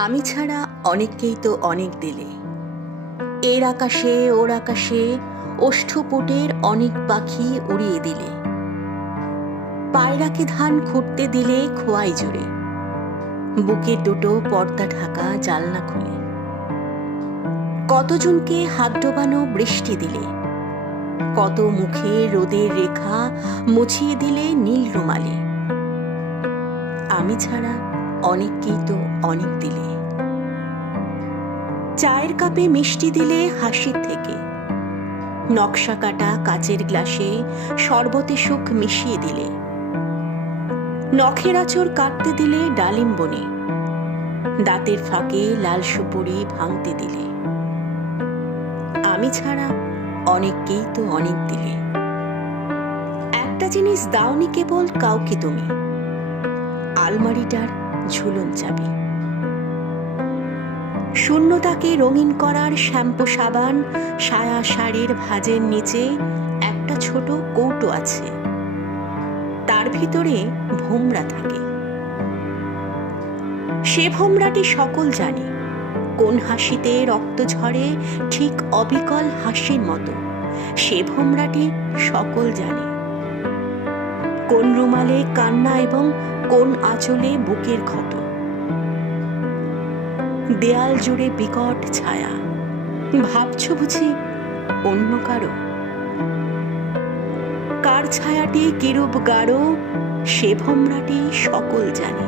আমি ছাড়া অনেককেই তো অনেক দিলে। এর আকাশে, ওর আকাশে ওষ্ঠপুটের অনেক পাখি উড়িয়ে দিলে। পায়রাকে ধান খুঁড়তে দিলে খোয়াই জুড়ে বুকের দুটো পর্দা ঢাকা জালনা খুলে। কতজনকে হাত ডোবানো বৃষ্টি দিলে। কত মুখে রোদের রেখা মুছিয়ে দিলে নীল রুমালে। আমি ছাড়া অনেককেই তো অনেক দিলে। চায়ের কাপে মিষ্টি দিলে হাসির থেকে। নকশা কাটা কাচের গ্লাসে শরবতে সুখ মিশিয়ে দিলে। নখের আচর কাটতে দিলে ডালিম বনে। দাঁতের ফাঁকে লাল সুপুরি ভাঙতে দিলে। আমি ছাড়া অনেককেই তো অনেক দিলে। একটা জিনিস দাওনি কেবল কাউকে তুমি। আলমারিটার ঝুলন চাবি। শূন্যতাকে রঙিন করার শ্যাম্পু সাবান, সায়া শাড়ির ভাজের নিচে একটা ছোট কৌটো আছে। তার ভিতরে ভোমরা থাকে। সে ভোমরাটি সকল জানে। কোন হাসিতে রক্ত ঝরে ঠিক অবিকল হাসির মতো। সে ভোমরাটি সকল জানে। কোন রুমালে কান্না এবং কোন আঁচলে বুকের ক্ষত? দেয়াল জুড়ে বিকট ছায়া। ভাবছ বুঝি অন্য কারও? কার ছায়াটি কিরূপ গাঢ়, সে ভোমরাটি সকল জানে।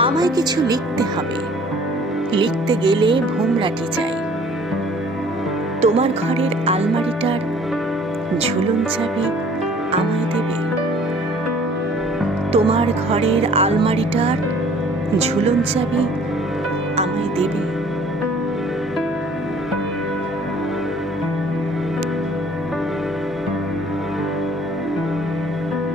আমায় কিছু লিখতে হবে। লিখতে গেলে ভোমরাটি চাই। তোমার ঘরের আলমারিটার ঝুলন চাবি আমায় দেবে। তোমার ঘরের আলমারিটার ঝুলন চাবি আমায় দেবে।